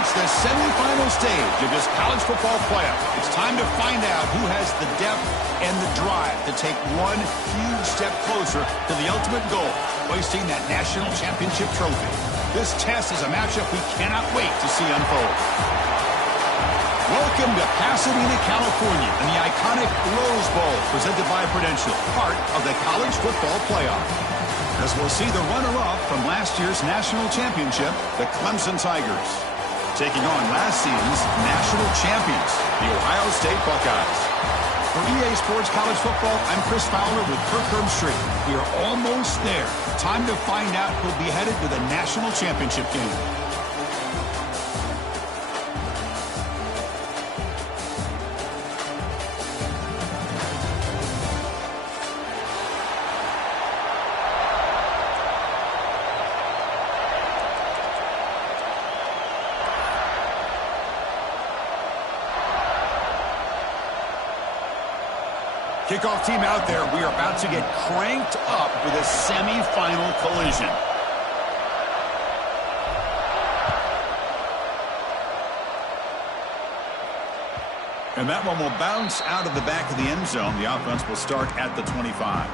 reached the semifinal stage of this college football playoff. It's time to find out who has the depth and the drive to take one huge step closer to the ultimate goal, hoisting that national championship trophy. This test is a matchup we cannot wait to see unfold. Welcome to Pasadena, California, and the iconic Rose Bowl, presented by Prudential, part of the college football playoff. As we'll see the runner-up from last year's national championship, the Clemson Tigers, taking on last season's national champions, the Ohio State Buckeyes. For EA Sports College Football, I'm Chris Fowler with Kirk Herbstreit. We are almost there. Time to find out who'll be headed to the national championship game. Kickoff team out there. We are about to get cranked up with a semifinal collision. And that one will bounce out of the back of the end zone. The offense will start at the 25.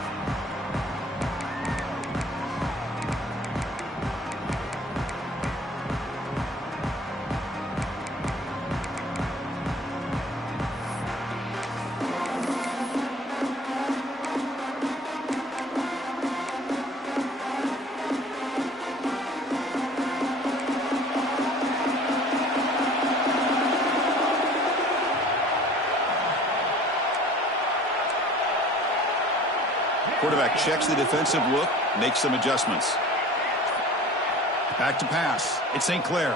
Quarterback checks the defensive look, makes some adjustments. Back to pass. It's St. Clair.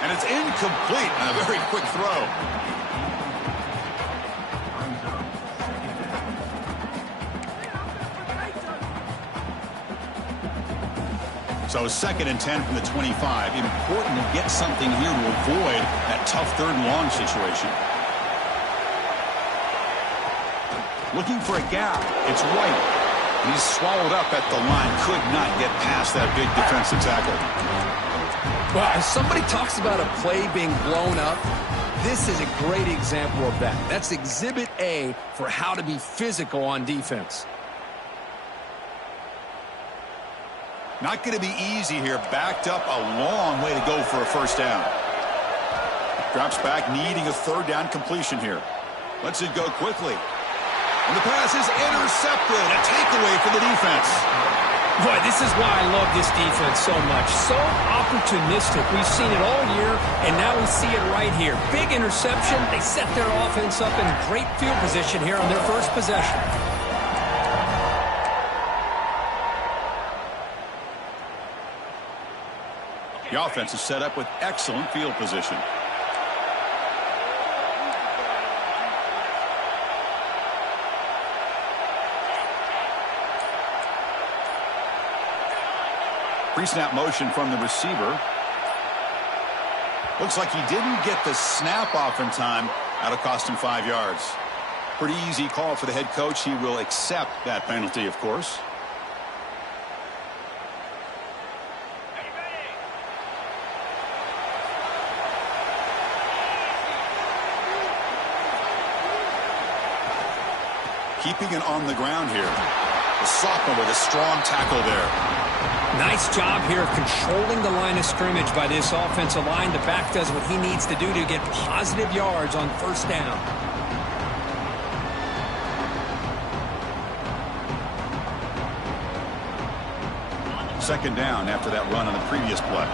And it's incomplete on a very quick throw. So 2nd and 10 from the 25. Important to get something here to avoid that tough 3rd and long situation. Looking for a gap. It's White. He's swallowed up at the line. Could not get past that big defensive tackle. Well, as somebody talks about a play being blown up, this is a great example of that. That's Exhibit A for how to be physical on defense. Not going to be easy here. Backed up a long way to go for a first down. Drops back, needing a 3rd down completion here. Lets it go quickly. And the pass is intercepted. A takeaway for the defense. Boy, this is why I love this defense so much. So opportunistic. We've seen it all year, and now we see it right here. Big interception. They set their offense up in great field position here on their first possession. The offense is set up with excellent field position. Pre-snap motion from the receiver. Looks like he didn't get the snap off in time. That'll cost him 5 yards. Pretty easy call for the head coach. He will accept that penalty, of course. Keeping it on the ground here. The sophomore with a strong tackle there. Nice job here of controlling the line of scrimmage by this offensive line. The back does what he needs to do to get positive yards on first down. Second down after that run on the previous play.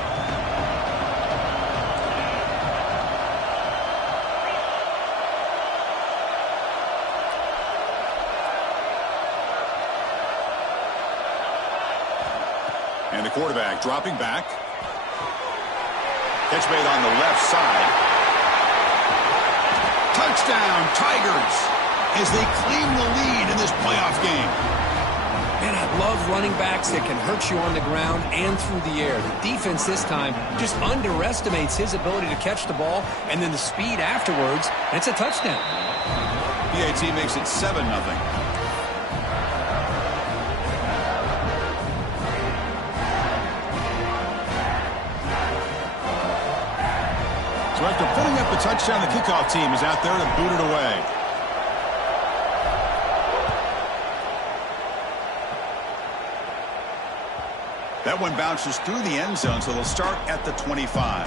And the quarterback dropping back. Catch made on the left side. Touchdown, Tigers, as they claim the lead in this playoff game. Man, I love running backs that can hurt you on the ground and through the air. The defense this time just underestimates his ability to catch the ball, and then the speed afterwards, and it's a touchdown. PAT makes it 7-0. So after putting up the touchdown, the kickoff team is out there to boot it away. That one bounces through the end zone, so they'll start at the 25.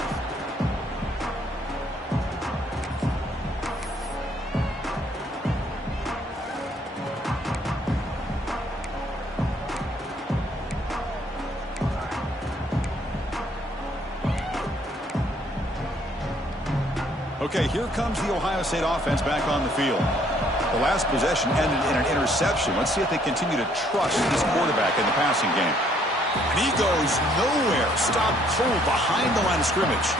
Okay, here comes the Ohio State offense back on the field. The last possession ended in an interception. Let's see if they continue to trust this quarterback in the passing game. And he goes nowhere. Stopped cold behind the line of scrimmage.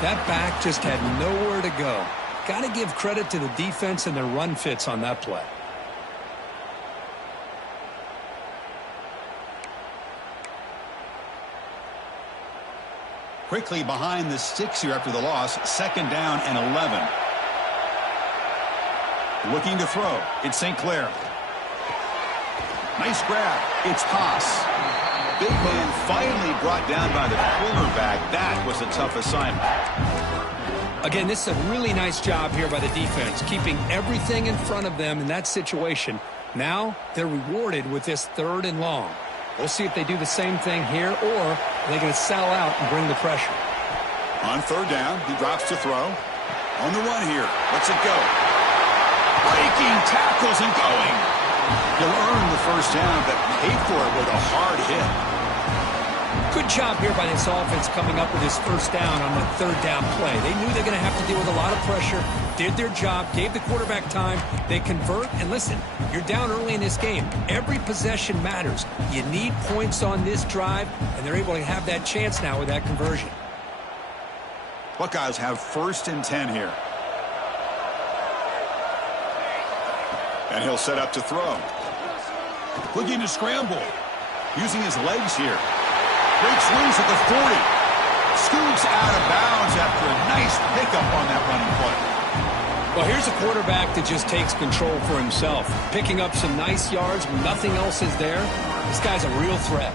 That back just had nowhere to go. Got to give credit to the defense and their run fits on that play. Quickly behind the sticks here after the loss. Second down and 11. Looking to throw. It's St. Clair. Nice grab. It's Haas. Big man finally brought down by the cornerback. That was a tough assignment. Again, this is a really nice job here by the defense, keeping everything in front of them in that situation. Now they're rewarded with this 3rd and long. We'll see if they do the same thing here, or are they going to sell out and bring the pressure. On 3rd down, he drops to throw. On the run here. Let's it go. Breaking tackles and going. He'll earn the first down, but paid for it with a hard hit. Good job here by this offense coming up with his first down on the 3rd down play. They knew they're going to have to deal with a lot of pressure, did their job, gave the quarterback time. They convert, and listen, you're down early in this game. Every possession matters. You need points on this drive, and they're able to have that chance now with that conversion. Buckeyes have 1st and 10 here. And he'll set up to throw. Looking to scramble. Using his legs here. Breaks loose at the 40. Scoots out of bounds after a nice pickup on that running play. Well, here's a quarterback that just takes control for himself. Picking up some nice yards when nothing else is there. This guy's a real threat.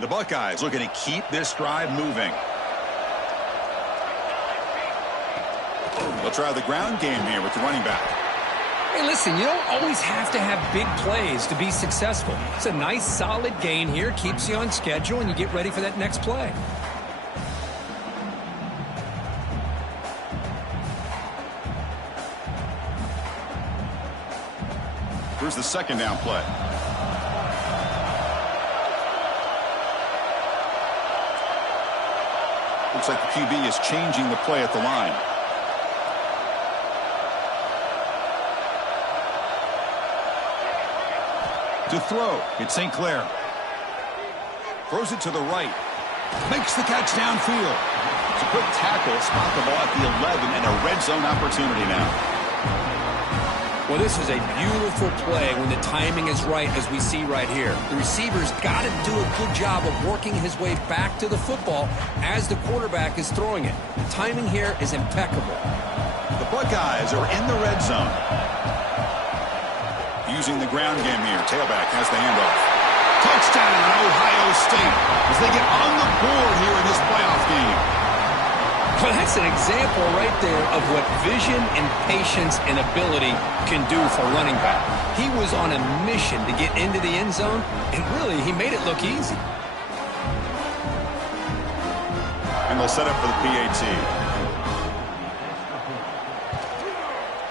The Buckeyes looking to keep this drive moving. They'll try the ground game here with the running back. Hey, listen, you don't always have to have big plays to be successful. It's a nice, solid gain here. Keeps you on schedule, and you get ready for that next play. Here's the 2nd down play. Looks like the QB is changing the play at the line. To throw, it's St. Clair. Throws it to the right. Makes the catch downfield. It's a quick tackle. Spot the ball at the 11 and a red zone opportunity now. Well, this is a beautiful play when the timing is right, as we see right here. The receiver's got to do a good job of working his way back to the football as the quarterback is throwing it. The timing here is impeccable. The Buckeyes are in the red zone. Using the ground game here. Tailback has the handoff. Touchdown, Ohio State, as they get on the board here in this playoff game. Well, that's an example right there of what vision and patience and ability can do for a running back. He was on a mission to get into the end zone, and really, he made it look easy. And they'll set up for the PAT.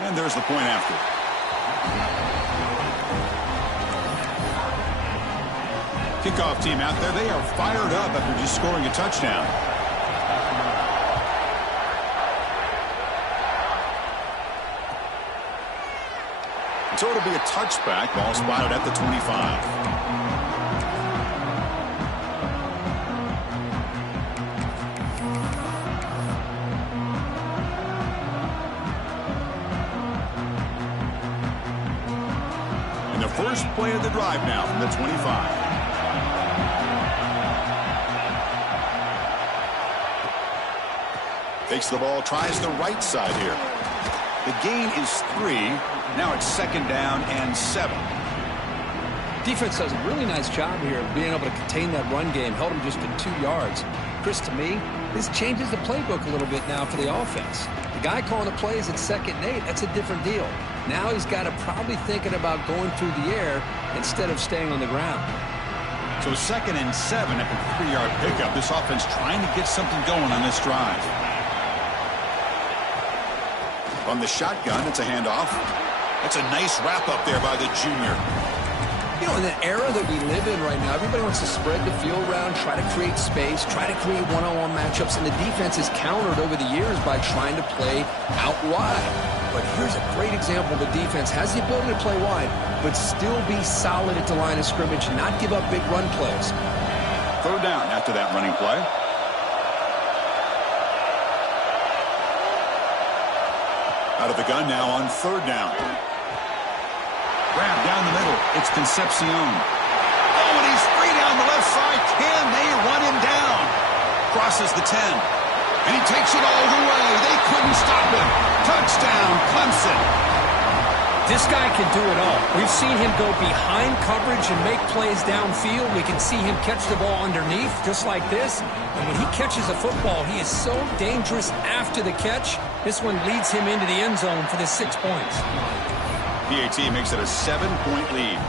And there's the point after. Kickoff team out there, they are fired up after just scoring a touchdown. So it'll be a touchback. Ball spotted at the 25. And the first play of the drive now from the 25. Takes the ball, tries the right side here. The gain is 3. Now it's 2nd down and 7. Defense does a really nice job here of being able to contain that run game. Held him just to 2 yards. Chris, to me, this changes the playbook a little bit now for the offense. The guy calling the plays at 2nd and 8, that's a different deal. Now he's got to probably thinking about going through the air instead of staying on the ground. So 2nd and 7 after the 3-yard pickup. This offense trying to get something going on this drive. On the shotgun, it's a handoff. That's a nice wrap up there by the junior. You know, in the era that we live in right now, everybody wants to spread the field around, try to create space, try to create one-on-one matchups, and the defense is countered over the years by trying to play out wide. But here's a great example. The defense has the ability to play wide, but still be solid at the line of scrimmage, not give up big run plays. 3rd down after that running play. Out of the gun now on 3rd down. Grab down the middle. It's Concepcion. Oh, and he's free down the left side. Can they run him down? Crosses the 10. And he takes it all the way. They couldn't stop him. Touchdown, Clemson. This guy can do it all. We've seen him go behind coverage and make plays downfield. We can see him catch the ball underneath, just like this. And when he catches a football, he is so dangerous after the catch. This one leads him into the end zone for the 6 points. PAT makes it a 7-point lead.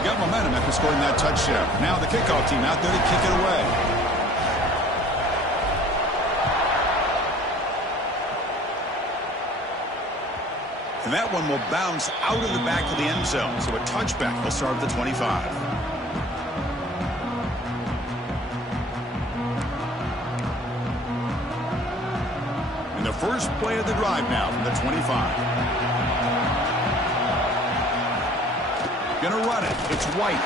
Got momentum after scoring that touchdown. Now the kickoff team out there to kick it away. And that one will bounce out of the back of the end zone. So a touchback will start at the 25. And the first play of the drive now from the 25. Gonna run it. It's White.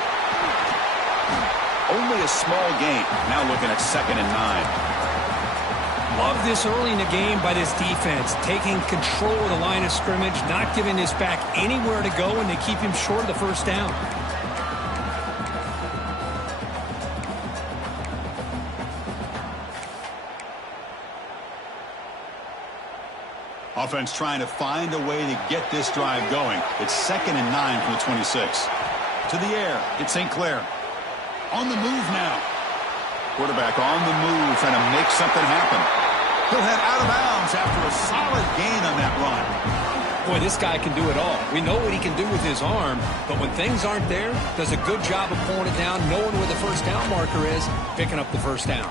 Only a small gain. Now looking at 2nd and 9. Love this early in the game by this defense, taking control of the line of scrimmage, not giving this back anywhere to go, and they keep him short of the 1st down. Offense trying to find a way to get this drive going. It's 2nd and 9 from the 26. To the air, it's St. Clair. On the move now. Quarterback on the move, trying to make something happen. He'll head out of bounds after a solid gain on that run. Boy, this guy can do it all. We know what he can do with his arm, but when things aren't there, does a good job of pulling it down, knowing where the 1st down marker is, picking up the 1st down.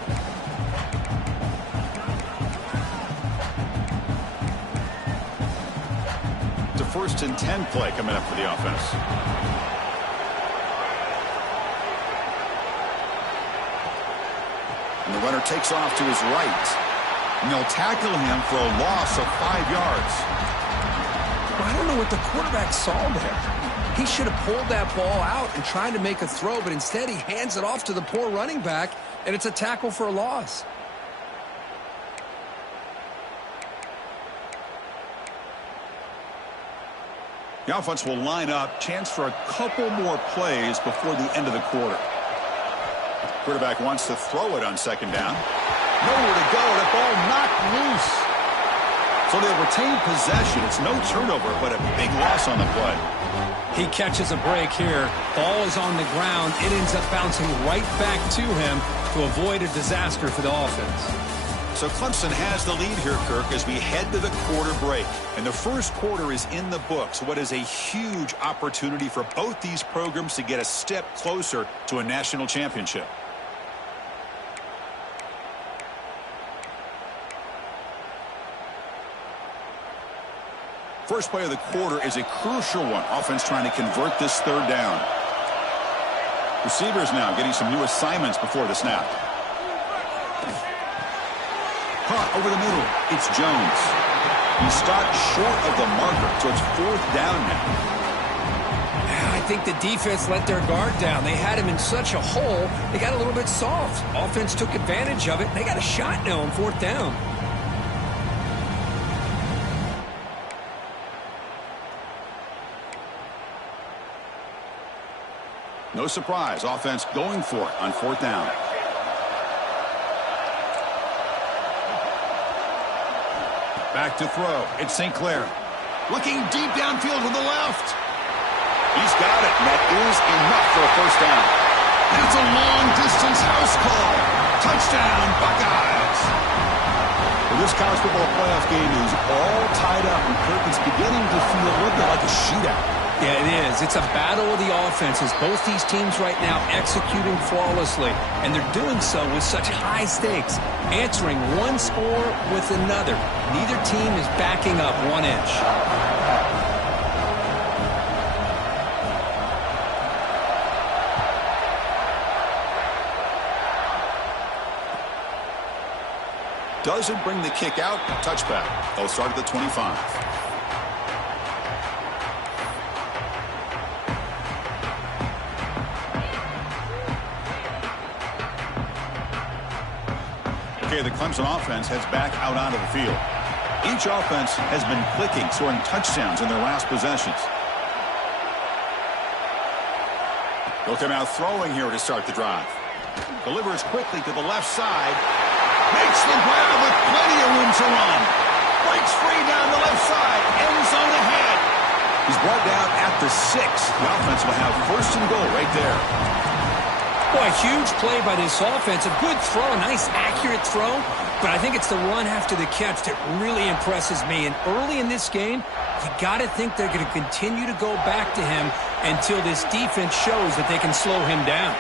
It's a 1st and 10 play coming up for the offense. And the runner takes off to his right. And they'll tackle him for a loss of 5 yards. Well, I don't know what the quarterback saw there. He should have pulled that ball out and tried to make a throw, but instead he hands it off to the poor running back, and it's a tackle for a loss. The offense will line up. Chance for a couple more plays before the end of the quarter. Quarterback wants to throw it on 2nd down. Nowhere to go. That ball knocked loose. So they'll retain possession. It's no turnover, but a big loss on the play. He catches a break here. Ball is on the ground. It ends up bouncing right back to him to avoid a disaster for the offense. So Clemson has the lead here, Kirk, as we head to the quarter break. And the first quarter is in the books. What is a huge opportunity for both these programs to get a step closer to a national championship. First play of the quarter is a crucial one. Offense trying to convert this 3rd down. Receivers now getting some new assignments before the snap. Caught over the middle. It's Jones. He stopped short of the marker, so it's 4th down now. I think the defense let their guard down. They had him in such a hole, they got a little bit soft. Offense took advantage of it. They got a shot now on 4th down. No surprise. Offense going for it on 4th down. Back to throw. It's St. Clair. Looking deep downfield to the left. He's got it, and that is enough for a first down. That's a long-distance house call. Touchdown, Buckeyes. Well, this college football playoff game is all tied up, and Kirk, it's beginning to feel a little bit like a shootout. Yeah, it is. It's a battle of the offenses. Both these teams right now executing flawlessly, and they're doing so with such high stakes, answering one score with another. Neither team is backing up 1 inch. Doesn't bring the kick out. Touchback. They'll start at the 25. Okay, the Clemson offense heads back out onto the field. Each offense has been clicking, scoring touchdowns in their last possessions. They'll come out throwing here to start the drive. Delivers quickly to the left side. Makes the grab with plenty of room to run. Breaks free down the left side. End zone ahead. He's brought down at the 6. The offense will have first and goal right there. Boy, huge play by this offense. A good throw, a nice accurate throw. But I think it's the run after the catch that really impresses me. And early in this game, you got to think they're going to continue to go back to him until this defense shows that they can slow him down.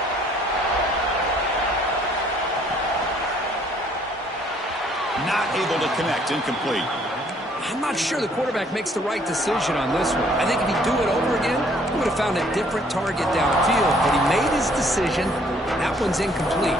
Not able to connect. Incomplete. I'm not sure the quarterback makes the right decision on this one. I think if he'd do it over again, he would have found a different target downfield. But he made his decision. That one's incomplete.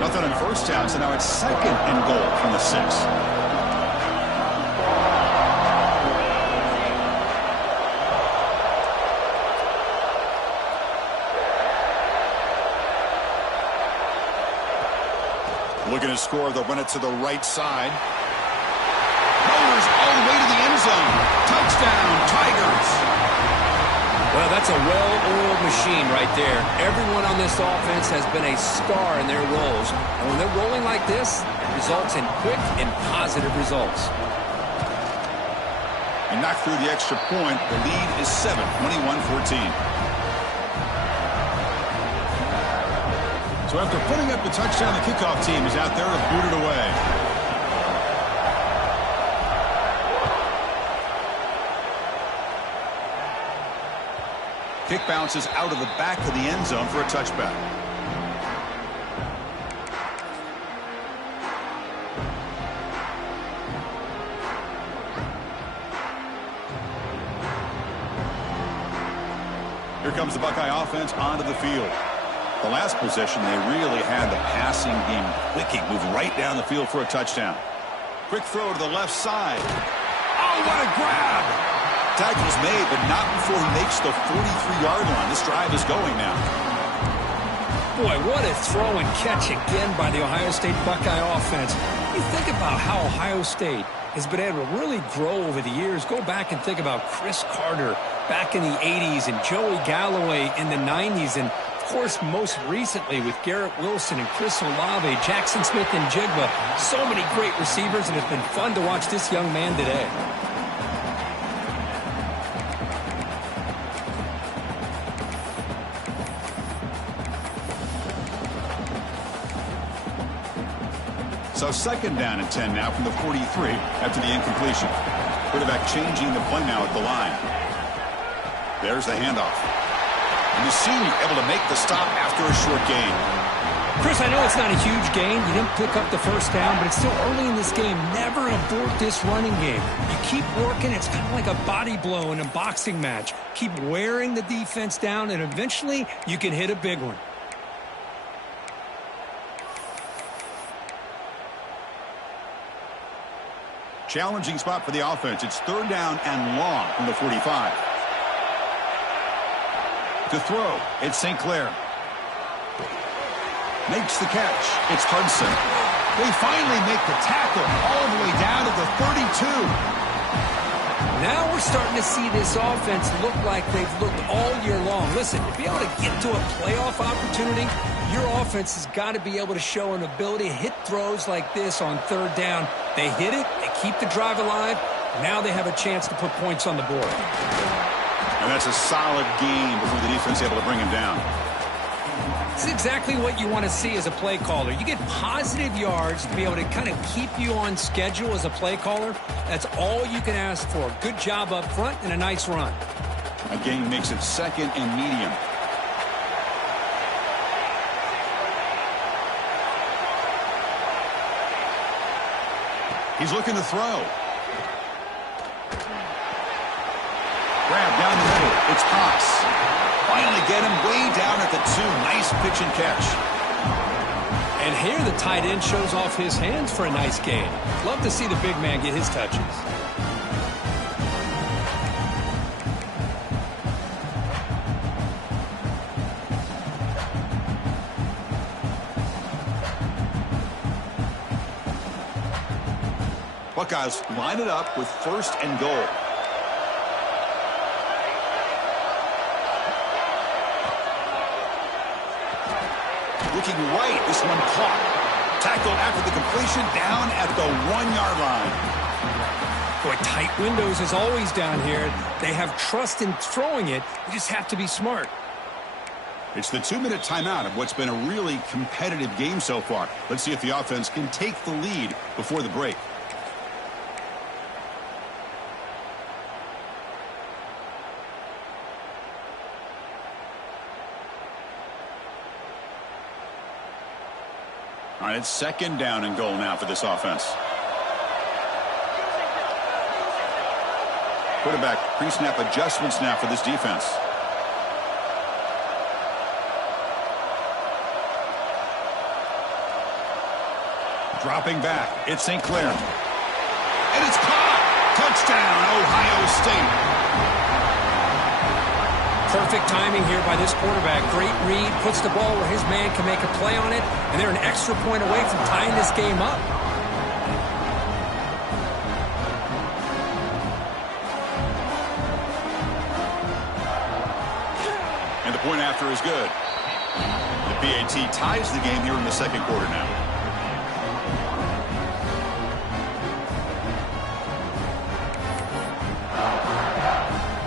Nothing on first down, so now it's second and goal from the 6. Looking to score, they'll run it to the right side. Rollers all the way to the end zone. Touchdown, Tigers. Well, that's a well-oiled machine right there. Everyone on this offense has been a star in their roles. And when they're rolling like this, it results in quick and positive results. And knocked through the extra point. The lead is 7, 21-14. So after putting up the touchdown, the kickoff team is out there to boot it away. Kick bounces out of the back of the end zone for a touchback. Here comes the Buckeye offense onto the field. The last possession, they really had the passing game clicking, moved right down the field for a touchdown. Quick throw to the left side. Oh, what a grab! Tackle's made, but not before he makes the 43-yard line. This drive is going now. Boy, what a throw and catch again by the Ohio State Buckeye offense. You think about how Ohio State has been able to really grow over the years. Go back and think about Chris Carter back in the 80s and Joey Galloway in the 90s, and of course, most recently with Garrett Wilson and Chris Olave, Jackson Smith and Jigba. So many great receivers, and it's been fun to watch this young man today. So second down and 10 now from the 43 after the incompletion. Quarterback changing the play now at the line. There's the handoff. And the senior able to make the stop after a short gain. Chris, I know it's not a huge gain. You didn't pick up the first down, but it's still early in this game. Never abort this running game. You keep working. It's kind of like a body blow in a boxing match. Keep wearing the defense down, and eventually you can hit a big one. Challenging spot for the offense. It's third down and long from the 45. To throw, it's St. Clair. Makes the catch. It's Hudson. They finally make the tackle all the way down to the 32. Now we're starting to see this offense look like they've looked all year long. Listen, to be able to get to a playoff opportunity, your offense has got to be able to show an ability to hit throws like this on third down. They hit it, they keep the drive alive. Now they have a chance to put points on the board. And that's a solid game before the defense is able to bring him down. This is exactly what you want to see as a play caller. You get positive yards to be able to kind of keep you on schedule as a play caller. That's all you can ask for. Good job up front and a nice run. A gain makes it second and medium. He's looking to throw. Grab down the middle. It's Haas. Finally get him way down at the 2. Nice pitch and catch. And here the tight end shows off his hands for a nice gain. Love to see the big man get his touches. Buckeyes line it up with 1st and goal. Looking right, this one caught. Tackled after the completion, down at the 1-yard line. Boy, tight windows is always down here. They have trust in throwing it. You just have to be smart. It's the 2-minute timeout of what's been a really competitive game so far. Let's see if the offense can take the lead before the break. All right, it's 2nd down and goal now for this offense. Quarterback pre-snap adjustments now for this defense. Dropping back, it's St. Clair. And it's caught! Touchdown, Ohio State! Perfect timing here by this quarterback. Great read, puts the ball where his man can make a play on it, and they're an extra point away from tying this game up. And the point after is good. The PAT ties the game here in the 2nd quarter now.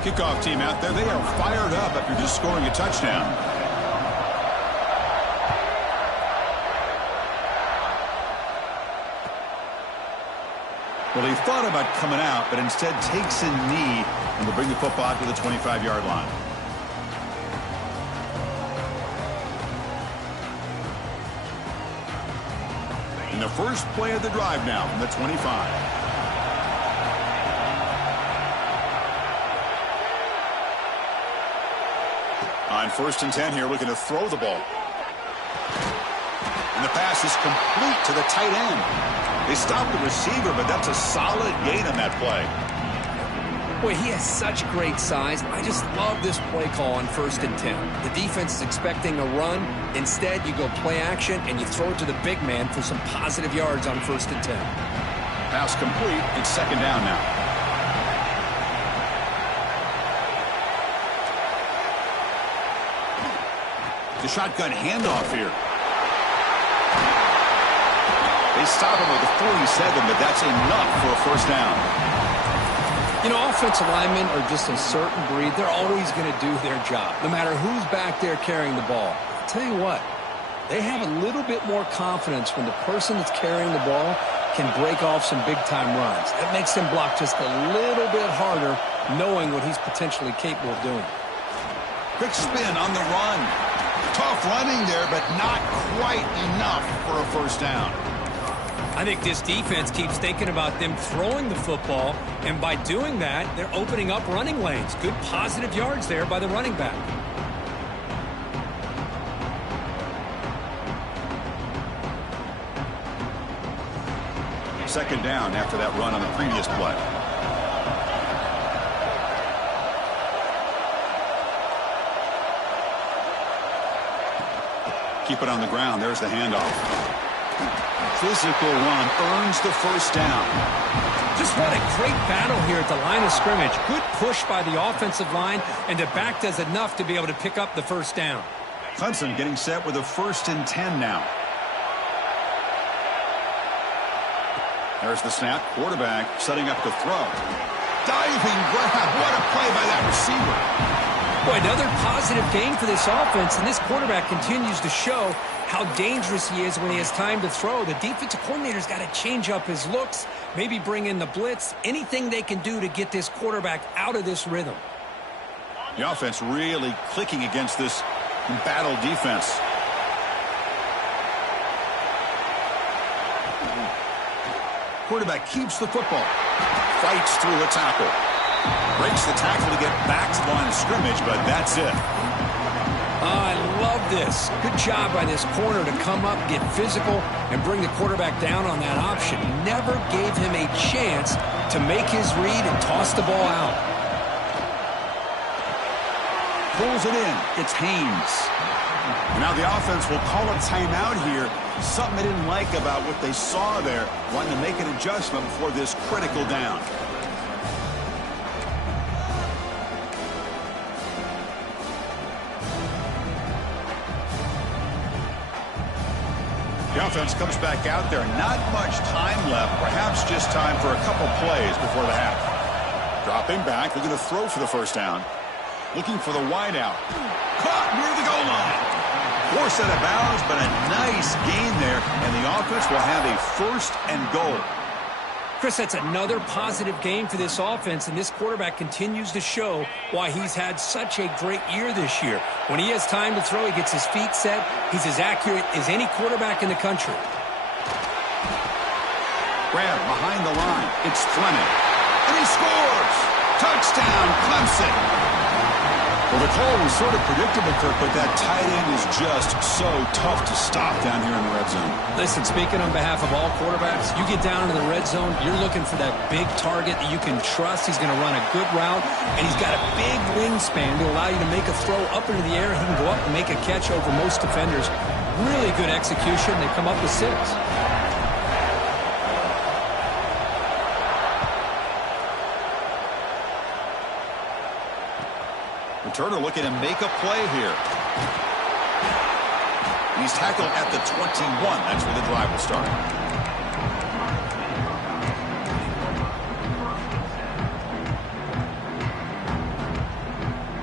Kickoff team out there. They are fired up after just scoring a touchdown. Well, he thought about coming out, but instead takes a knee and will bring the football to the 25-yard line. And the first play of the drive now from the 25. On 1st and 10 here, looking to throw the ball. And the pass is complete to the tight end. They stopped the receiver, but that's a solid gain on that play. Boy, he has such great size. I just love this play call on 1st and 10. The defense is expecting a run. Instead, you go play action, and you throw it to the big man for some positive yards on 1st and 10. Pass complete. It's 2nd down now. The shotgun handoff here. They stop him at the 47, but that's enough for a 1st down. You know, offensive linemen are just a certain breed. They're always going to do their job, no matter who's back there carrying the ball. I'll tell you what, they have a little bit more confidence when the person that's carrying the ball can break off some big-time runs. That makes them block just a little bit harder, knowing what he's potentially capable of doing. Quick spin on the run. Tough running there, but not quite enough for a 1st down. I think this defense keeps thinking about them throwing the football, and by doing that, they're opening up running lanes. Good positive yards there by the running back. Second down after that run on the previous play. Keep it on the ground. There's the handoff. Physical run earns the first down. Just what a great battle here at the line of scrimmage. Good push by the offensive line, and the back does enough to be able to pick up the first down. Clemson getting set with a 1st and 10 now. There's the snap. Quarterback setting up to throw. Diving grab. What a play by that receiver. Boy, another positive game for this offense, and this quarterback continues to show how dangerous he is when he has time to throw. The defensive coordinator's got to change up his looks, maybe bring in the blitz, anything they can do to get this quarterback out of this rhythm. The offense really clicking against this battle defense. Quarterback keeps the football. Fights through a tackle. Breaks the tackle to get back to the line of scrimmage, but that's it. I love this. Good job by this corner to come up, get physical, and bring the quarterback down on that option. Never gave him a chance to make his read and toss the ball out. Pulls it in. It's Haynes. Now the offense will call a timeout here. Something they didn't like about what they saw there. Wanting to make an adjustment before this critical down. The offense comes back out there. Not much time left. Perhaps just time for a couple plays before the half. Dropping back. Looking to throw for the first down. Looking for the wideout. Caught near the goal line. Forced out of bounds, but a nice gain there. And the offense will have a 1st and goal. Chris, that's another positive game for this offense, and this quarterback continues to show why he's had such a great year this year. When he has time to throw, he gets his feet set. He's as accurate as any quarterback in the country. Grab behind the line. It's Fleming. And he scores! Touchdown, Clemson! Well, the call was sort of predictable, Kirk, but that tight end is just so tough to stop down here in the red zone. Listen, speaking on behalf of all quarterbacks, you get down into the red zone, you're looking for that big target that you can trust. He's going to run a good route, and he's got a big wingspan to allow you to make a throw up into the air. He can go up and make a catch over most defenders. Really good execution. They come up with 6. Turner looking to make a play here. He's tackled at the 21. That's where the drive will start.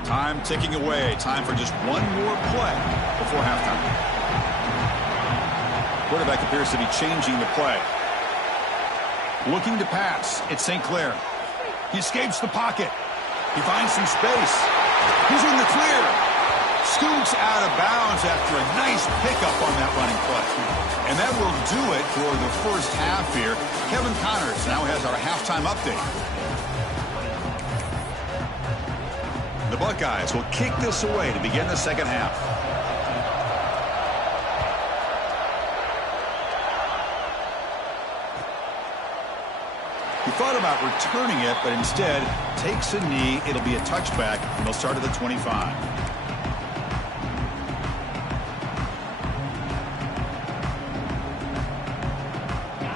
Time ticking away. Time for just one more play before halftime. Quarterback appears to be changing the play. Looking to pass. It's St. Clair. He escapes the pocket. He finds some space. He's in the clear. Scoots out of bounds after a nice pickup on that running play. And that will do it for the first half here. Kevin Connors now has our halftime update. The Buckeyes will kick this away to begin the second half. He thought about returning it, but instead takes a knee. It'll be a touchback, and they'll start at the 25.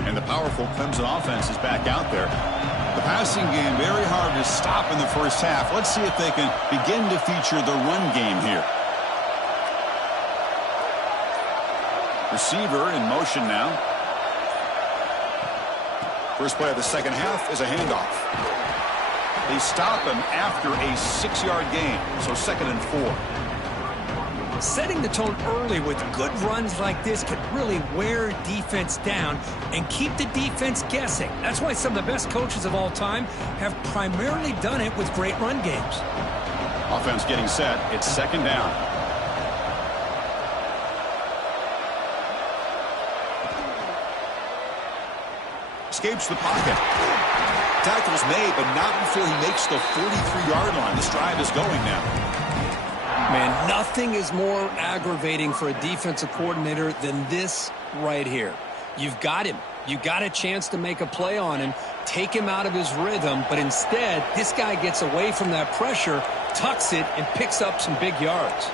And the powerful Clemson offense is back out there. The passing game very hard to stop in the first half. Let's see if they can begin to feature the run game here. Receiver in motion now. First play of the second half is a handoff. They stop him after a 6-yard gain, so 2nd and 4. Setting the tone early with good runs like this can really wear defense down and keep the defense guessing. That's why some of the best coaches of all time have primarily done it with great run games. Offense getting set. It's 2nd down. Escapes the pocket. Tackle's made, but not before he makes the 43-yard line. This drive is going now. Man, nothing is more aggravating for a defensive coordinator than this right here. You've got him. You got a chance to make a play on him, take him out of his rhythm, but instead, this guy gets away from that pressure, tucks it, and picks up some big yards.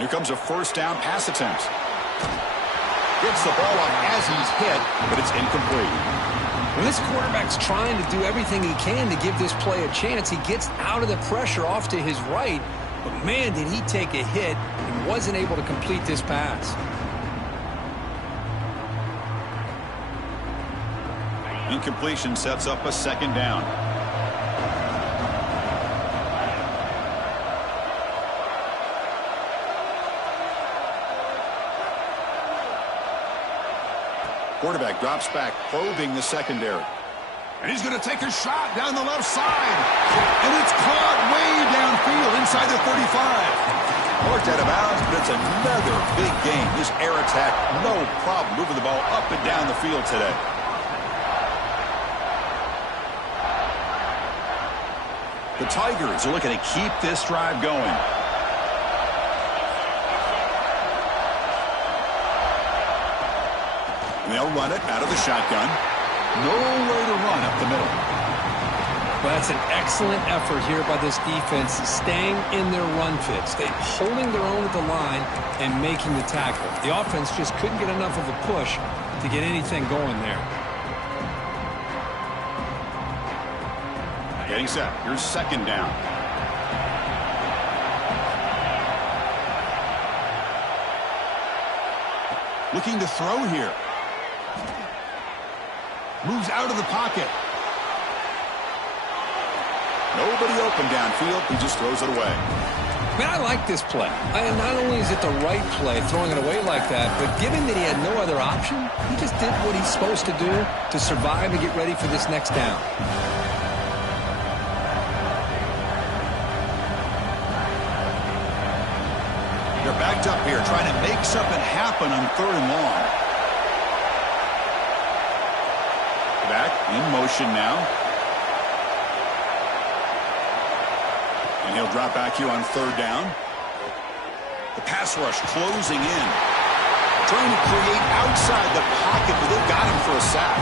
Here comes a first down pass attempt. Gets the ball up as he's hit, but it's incomplete. When this quarterback's trying to do everything he can to give this play a chance, he gets out of the pressure off to his right, but man, did he take a hit and wasn't able to complete this pass. Incompletion sets up a second down. Quarterback drops back, probing the secondary. And he's going to take a shot down the left side. And it's caught way downfield inside the 35. Marked out of bounds, but it's another big game. This air attack, no problem moving the ball up and down the field today. The Tigers are looking to keep this drive going. And they'll run it out of the shotgun. Nowhere to run up the middle. Well, that's an excellent effort here by this defense, staying in their run fits. They're holding their own at the line and making the tackle. The offense just couldn't get enough of a push to get anything going there. Getting set. Here's second down. Looking to throw here. Moves out of the pocket. Nobody open downfield. He just throws it away. Man, I like this play. Not only is it the right play, throwing it away like that, but given that he had no other option, he just did what he's supposed to do to survive and get ready for this next down. They're backed up here, trying to make something happen on 3rd and long. Back in motion now. And he'll drop back here on 3rd down. The pass rush closing in. Trying to create outside the pocket, but they've got him for a sack.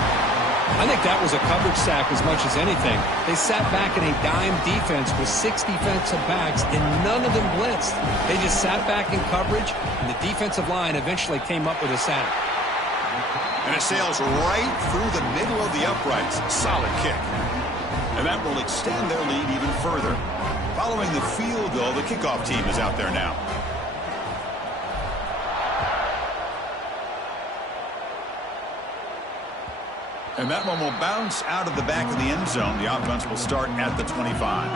I think that was a coverage sack as much as anything. They sat back in a dime defense with 6 defensive backs, and none of them blitzed. They just sat back in coverage, and the defensive line eventually came up with a sack. And it sails right through the middle of the uprights. Solid kick. And that will extend their lead even further. Following the field goal, the kickoff team is out there now. And that one will bounce out of the back of the end zone. The offense will start at the 25.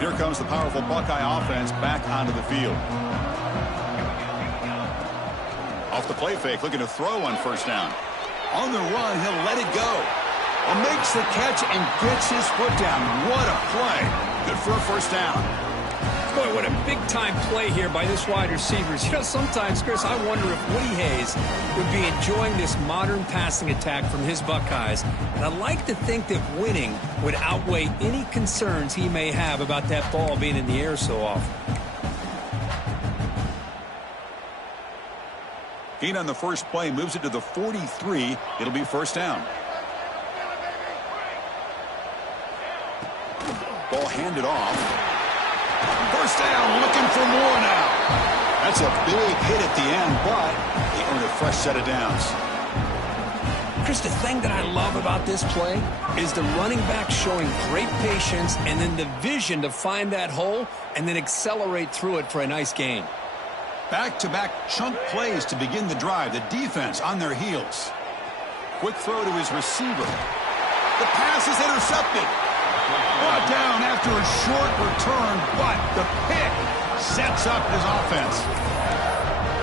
Here comes the powerful Buckeye offense back onto the field. Off the play fake, looking to throw on 1st down. On the run, he'll let it go. And makes the catch and gets his foot down. What a play. Good for a 1st down. Boy, what a big-time play here by this wide receivers. You know, sometimes, Chris, I wonder if Woody Hayes would be enjoying this modern passing attack from his Buckeyes. And I'd like to think that winning would outweigh any concerns he may have about that ball being in the air so often. Gain on the first play, moves it to the 43. It'll be 1st down. Ball handed off. 1st down, looking for more now. That's a big hit at the end, but they earn a fresh set of downs. Chris, the thing that I love about this play is the running back showing great patience and then the vision to find that hole and then accelerate through it for a nice gain. Back-to-back chunk plays to begin the drive. The defense on their heels. Quick throw to his receiver. The pass is intercepted. Brought down after a short return, but the pick sets up his offense.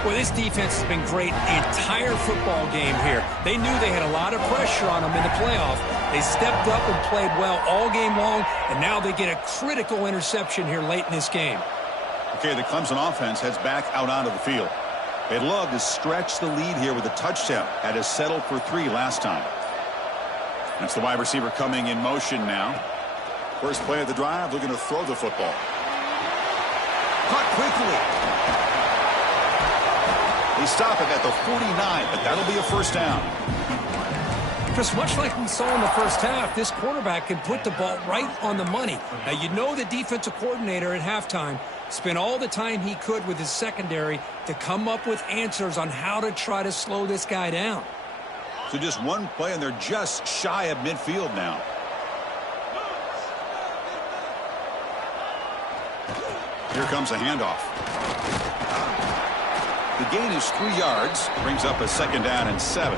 Well, this defense has been great the entire football game here. They knew they had a lot of pressure on them in the playoff. They stepped up and played well all game long, and now they get a critical interception here late in this game. Okay, the Clemson offense heads back out onto the field. They'd love to stretch the lead here with a touchdown. Had to settle for 3 last time. That's the wide receiver coming in motion now. First play of the drive, looking to throw the football. Caught quickly. They stop it at the 49, but that'll be a 1st down. Chris, much like we saw in the first half, this quarterback can put the ball right on the money. Now, you know the defensive coordinator at halftime spent all the time he could with his secondary to come up with answers on how to try to slow this guy down. So just one play, and they're just shy of midfield now. Here comes a handoff. The gain is 3 yards, brings up a 2nd down and 7.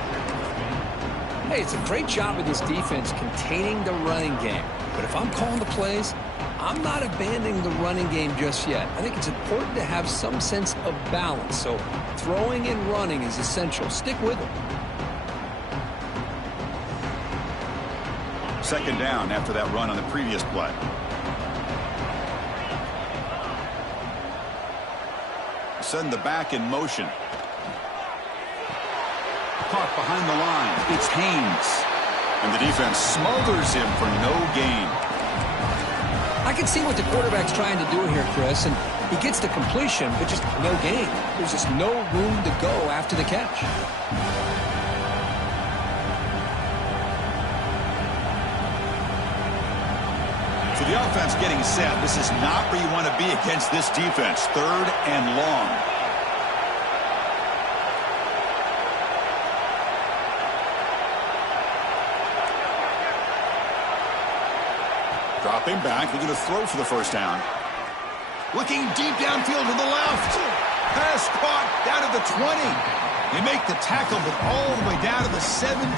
Hey, it's a great job of this defense containing the running game. But if I'm calling the plays, I'm not abandoning the running game just yet. I think it's important to have some sense of balance. So throwing and running is essential. Stick with it. 2nd down after that run on the previous play. Send the back in motion. Caught behind the line. It's Haynes. And the defense smothers him for no gain. I can see what the quarterback's trying to do here, Chris, and he gets the completion, but just no gain. There's just no room to go after the catch. So the offense getting set. This is not where you want to be against this defense. 3rd and long. Dropping back, looking to throw for the 1st down. Looking deep downfield to the left. Pass caught down at the 20. They make the tackle, but all the way down to the 17.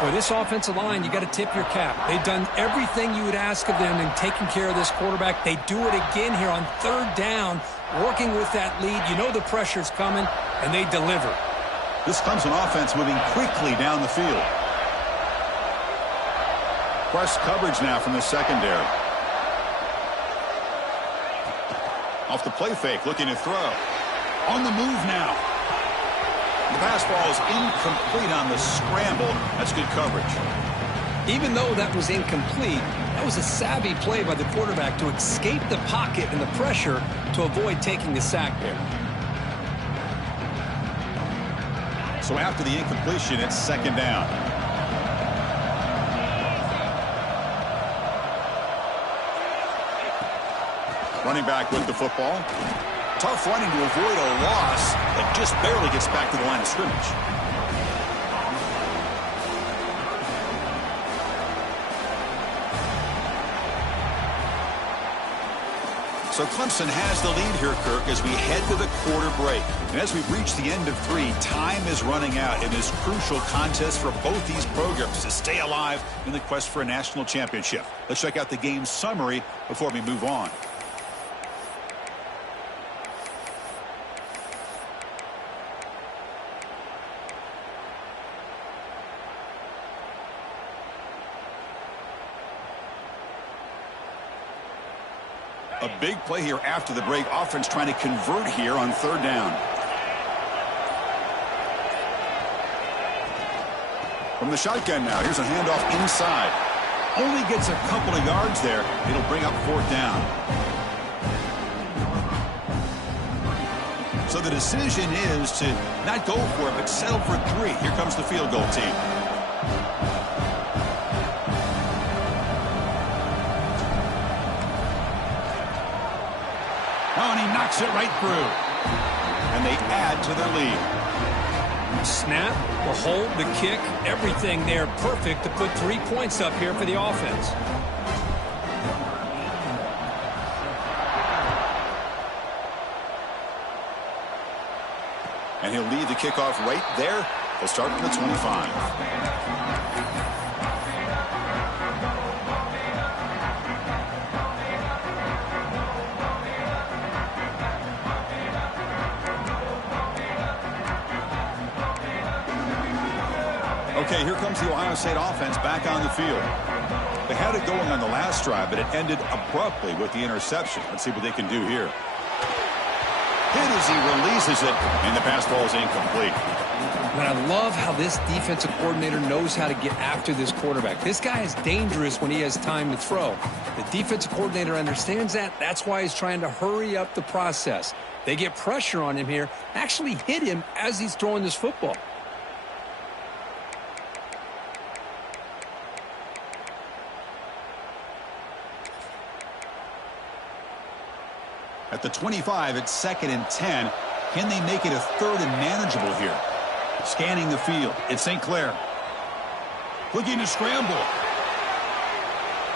For this offensive line, you got to tip your cap. They've done everything you would ask of them in taking care of this quarterback. They do it again here on 3rd down, working with that lead. You know the pressure's coming, and they deliver. This Clemson offense moving quickly down the field. Press coverage now from the secondary. Off the play fake, looking to throw. On the move now. The pass ball is incomplete on the scramble. That's good coverage. Even though that was incomplete, that was a savvy play by the quarterback to escape the pocket and the pressure to avoid taking the sack there. So after the incompletion, it's 2nd down. Running back with the football. Tough running to avoid a loss, but just barely gets back to the line of scrimmage. So Clemson has the lead here, Kirk, as we head to the quarter break. And as we've reached the end of 3, time is running out in this crucial contest for both these programs to stay alive in the quest for a national championship. Let's check out the game summary before we move on. A big play here after the break. Offense trying to convert here on 3rd down. From the shotgun now. Here's a handoff inside. Only gets a couple of yards there. It'll bring up 4th down. So the decision is to not go for it, but settle for 3. Here comes the field goal team. Oh, and he knocks it right through. And they add to their lead. Snap, the hold, the kick, everything there perfect to put 3 points up here for the offense. And he'll lead the kickoff right there. They'll start from the 25. Okay, here comes the Ohio State offense back on the field. They had it going on the last drive, but it ended abruptly with the interception. Let's see what they can do here. Hit as he releases it, and the pass ball is incomplete. But I love how this defensive coordinator knows how to get after this quarterback. This guy is dangerous when he has time to throw. The defensive coordinator understands that. That's why he's trying to hurry up the process. They get pressure on him here, actually hit him as he's throwing this football. At the 25, it's 2nd and 10. Can they make it a 3rd and manageable here? Scanning the field. It's St. Clair. Looking to scramble.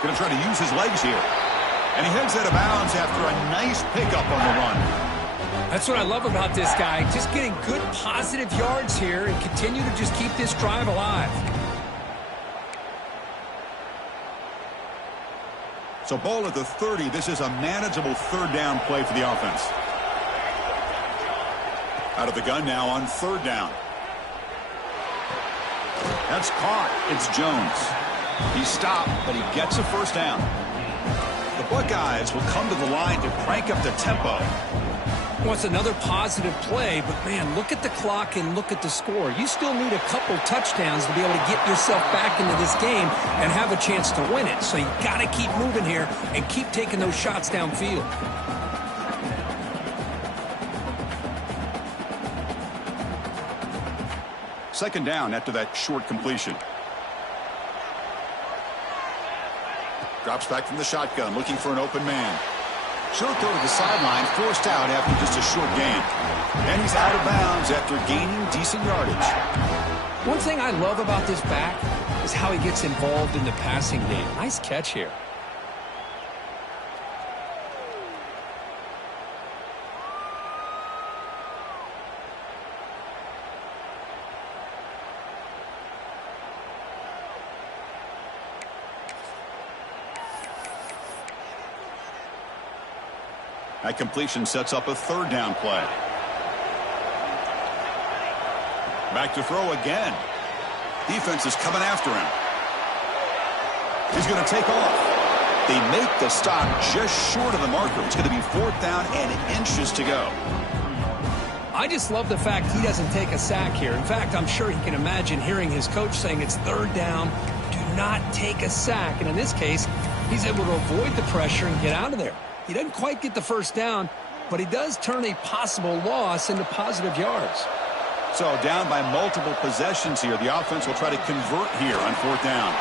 Going to try to use his legs here. And he heads out of bounds after a nice pickup on the run. That's what I love about this guy. Just getting good positive yards here and continue to just keep this drive alive. So ball at the 30. This is a manageable 3rd down play for the offense. Out of the gun now on 3rd down. That's caught. It's Jones. He stopped, but he gets a 1st down. The Buckeyes will come to the line to crank up the tempo. Well, it's another positive play, but, man, look at the clock and look at the score. You still need a couple touchdowns to be able to get yourself back into this game and have a chance to win it. So you got to keep moving here and keep taking those shots downfield. Second down after that short completion. Drops back from the shotgun, looking for an open man. Short throw to the sideline, forced out after just a short gain. And he's out of bounds after gaining decent yardage. One thing I love about this back is how he gets involved in the passing game. Nice catch here. That completion sets up a 3rd down play. Back to throw again. Defense is coming after him. He's going to take off. They make the stop just short of the marker. It's going to be 4th down and inches to go. I just love the fact he doesn't take a sack here. In fact, I'm sure he can imagine hearing his coach saying it's 3rd down. Do not take a sack. And in this case, he's able to avoid the pressure and get out of there. He doesn't quite get the 1st down, but he does turn a possible loss into positive yards. So down by multiple possessions here. The offense will try to convert here on 4th down.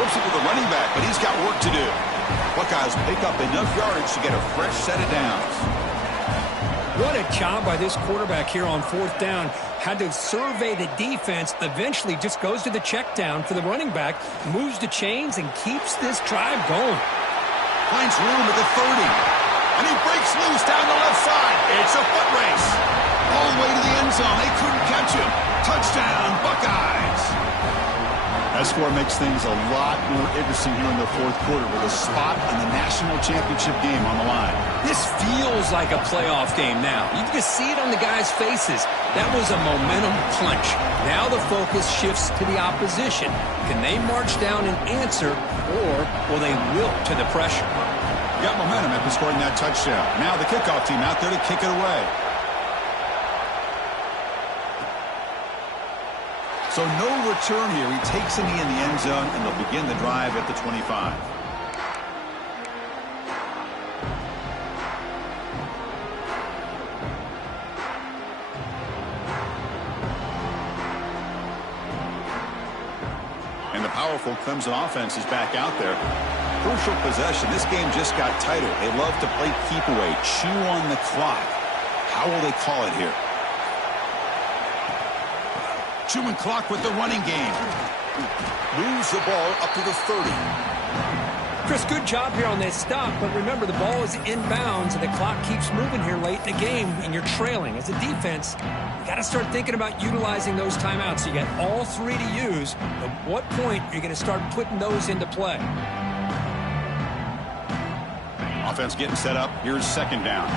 Flips it to the running back, but he's got work to do. Buckeyes pick up enough yardage to get a fresh set of downs. What a job by this quarterback here on 4th down. Had to survey the defense, eventually just goes to the check down for the running back, moves the chains, and keeps this drive going. Finds room at the 30. And he breaks loose down the left side. It's a foot race. All the way to the end zone. They couldn't catch him. Touchdown, Buckeyes. That score makes things a lot more interesting here in the 4th quarter with a spot in the national championship game on the line. This feels like a playoff game now. You can see it on the guys' faces. That was a momentum punch. Now the focus shifts to the opposition. Can they march down and answer, or will they wilt to the pressure? Got momentum after scoring that touchdown. Now the kickoff team out there to kick it away. So no return here. He takes it in the end zone, and they'll begin the drive at the 25. And the powerful Clemson offense is back out there. Crucial possession. This game just got tighter. They love to play keep away, chew on the clock. How will they call it here? Chewing clock with the running game. Moves the ball up to the 30. Chris, good job here on this stop, but remember the ball is inbounds and the clock keeps moving here late in the game and you're trailing. As a defense, you got to start thinking about utilizing those timeouts. You got all 3 to use. At what point are you going to start putting those into play? Offense getting set up. Here's 2nd down.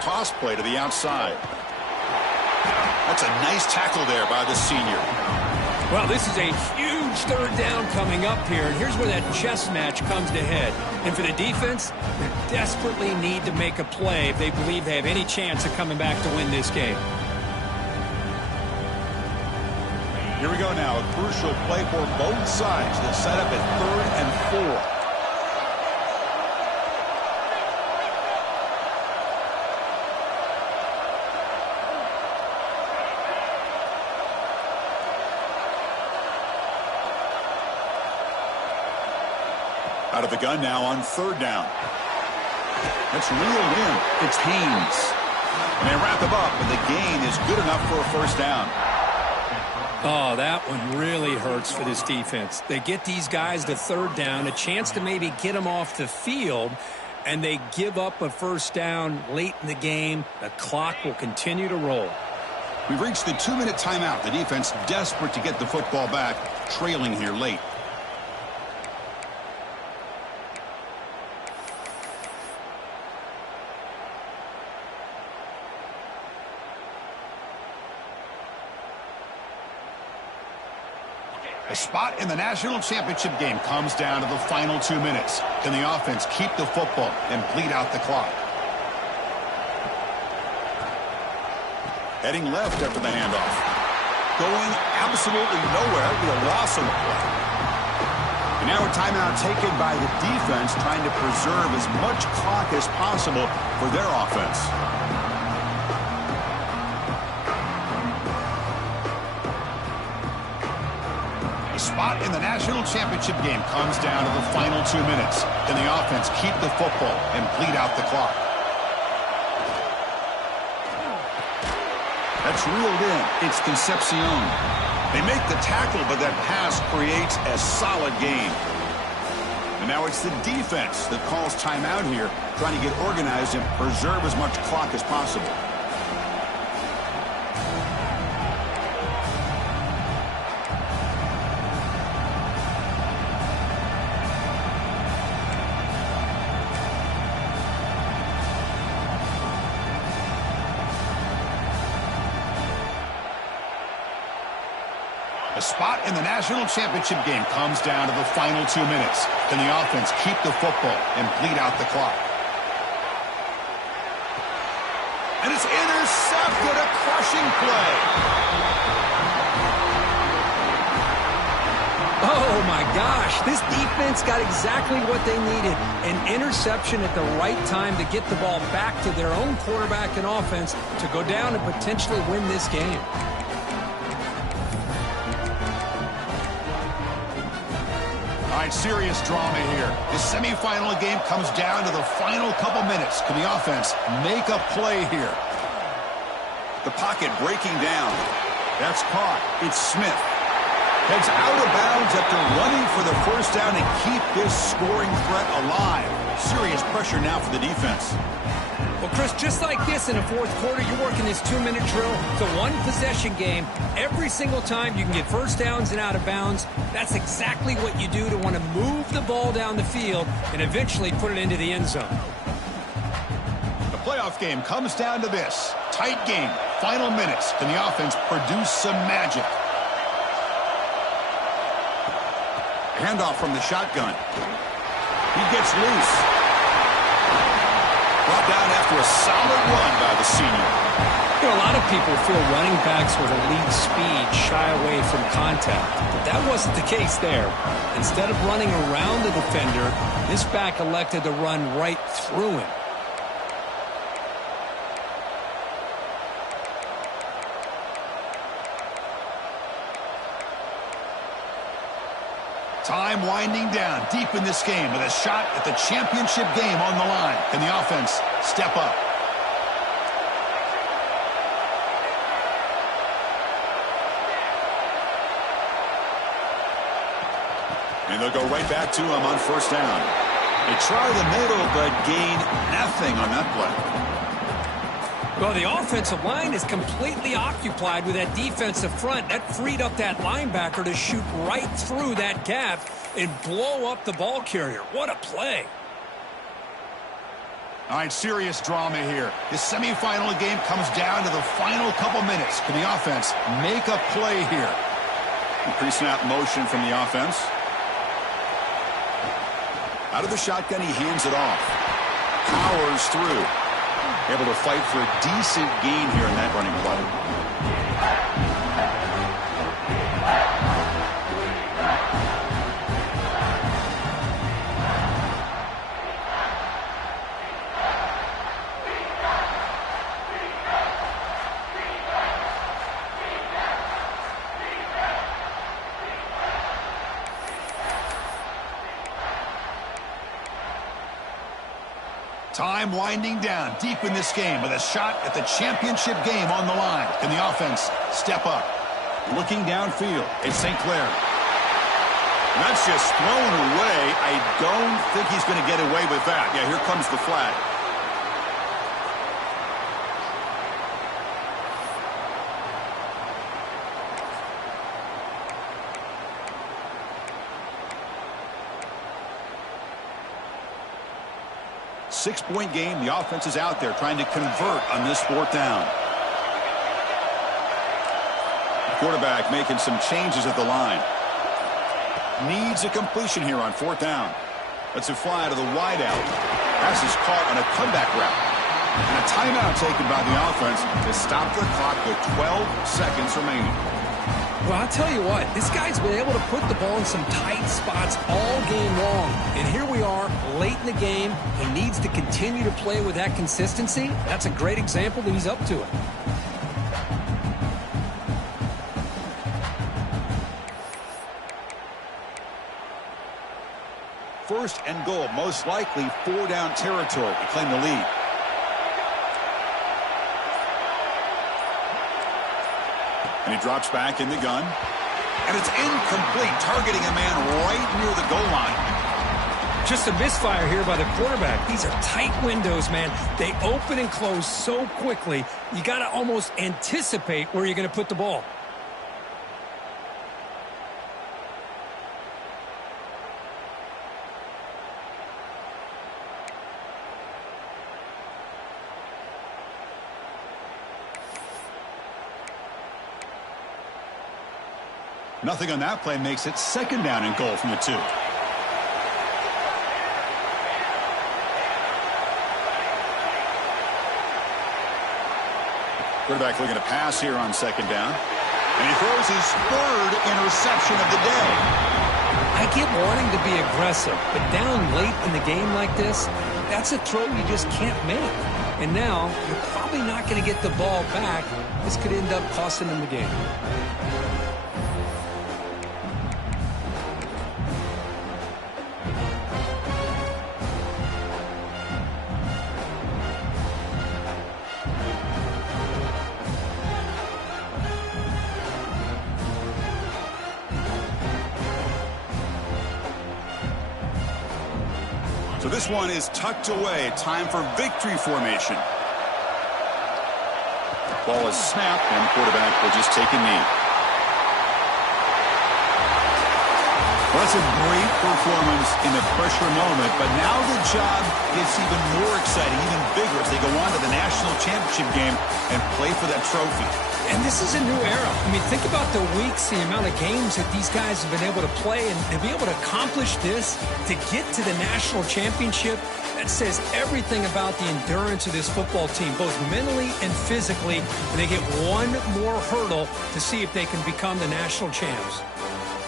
Toss play to the outside. That's a nice tackle there by the senior. Well, this is a huge 3rd down coming up here. And here's where that chess match comes to head. And for the defense, they desperately need to make a play if they believe they have any chance of coming back to win this game. Here we go now. A crucial play for both sides. They'll set up at 3rd and 4. Out of the gun now on 3rd down. That's reeled in. It's Haynes. And they wrap him up, and the gain is good enough for a 1st down. Oh, that one really hurts for this defense. They get these guys to 3rd down, a chance to maybe get them off the field, and they give up a 1st down late in the game. The clock will continue to roll. We've reached the 2-minute timeout. The defense desperate to get the football back, trailing here late. A spot in the national championship game comes down to the final 2 minutes. Can the offense keep the football and bleed out the clock? Heading left after the handoff. Going absolutely nowhere with a loss on the play. And now a timeout taken by the defense, trying to preserve as much clock as possible for their offense. The spot in the national championship game comes down to the final 2 minutes. Can the offense keep the football and bleed out the clock? That's reeled in. It's Concepcion. They make the tackle, but that pass creates a solid gain. And now it's the defense that calls timeout here, trying to get organized and preserve as much clock as possible. The spot in the national championship game comes down to the final 2 minutes. Can the offense keep the football and bleed out the clock? And it's intercepted, a crushing play. Oh, my gosh. This defense got exactly what they needed. An interception at the right time to get the ball back to their own quarterback and offense to go down and potentially win this game. Serious drama here. The semifinal game comes down to the final couple minutes. Can the offense make a play here? The pocket breaking down. That's caught. It's Smith. Heads out of bounds after running for the 1st down and keep this scoring threat alive. Serious pressure now for the defense. Well, Chris, just like this in the 4th quarter, you're working this 2-minute drill. It's a one-possession game. Every single time you can get 1st downs and out of bounds. That's exactly what you do to want to move the ball down the field and eventually put it into the end zone. The playoff game comes down to this. Tight game. Final minutes. Can the offense produce some magic? Handoff from the shotgun. He gets loose. Brought down after a solid run by the senior. You know, a lot of people feel running backs with elite speed shy away from contact, but that wasn't the case there. Instead of running around the defender, this back elected to run right through him. Time winding down deep in this game with a shot at the championship game on the line. Can the offense step up? And they'll go right back to him on 1st down. They try the middle, but gain nothing on that play. Well, the offensive line is completely occupied with that defensive front. That freed up that linebacker to shoot right through that gap and blow up the ball carrier. What a play. All right, serious drama here. The semifinal game comes down to the final couple minutes. Can the offense make a play here? Pre-snap motion from the offense. Out of the shotgun, he hands it off. Powers through. Able to fight for a decent gain here in that running play. Time winding down deep in this game with a shot at the championship game on the line. Can the offense step up? Looking downfield, it's St. Clair. That's just thrown away. I don't think he's going to get away with that. Yeah, here comes the flag. Six-point game. The offense is out there trying to convert on this fourth down. The quarterback making some changes at the line. Needs a completion here on fourth down. Let's it fly to the wideout. Pass is caught on a comeback route. And a timeout taken by the offense to stop the clock with 12 seconds remaining. Well, I'll tell you what, this guy's been able to put the ball in some tight spots all game long. And here we are, late in the game. He needs to continue to play with that consistency. That's a great example that he's up to it. First and goal, most likely four-down territory to claim the lead. And he drops back in the gun. And it's incomplete, targeting a man right near the goal line. Just a misfire here by the quarterback. These are tight windows, man. They open and close so quickly, you got to almost anticipate where you're going to put the ball. Nothing on that play makes it second down and goal from the 2. Quarterback looking to pass here on second down. And he throws his third interception of the day. I get wanting to be aggressive, but down late in the game like this, that's a throw you just can't make. And now, you're probably not going to get the ball back. This could end up costing them the game. So this one is tucked away. Time for victory formation. Ball is snapped, and the quarterback will just take a knee. Well, that's a great performance in the pressure moment, but now the job gets even more exciting, even bigger as they go on to the national championship game and play for that trophy. And this is a new era. I mean, think about the weeks, the amount of games that these guys have been able to play, and to be able to accomplish this, to get to the national championship, that says everything about the endurance of this football team, both mentally and physically. And they get one more hurdle to see if they can become the national champs.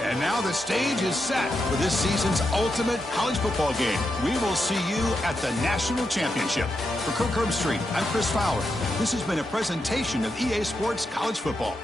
And now the stage is set for this season's ultimate college football game. We will see you at the national championship. For Kirk Herbstreit, I'm Chris Fowler. This has been a presentation of EA Sports College Football.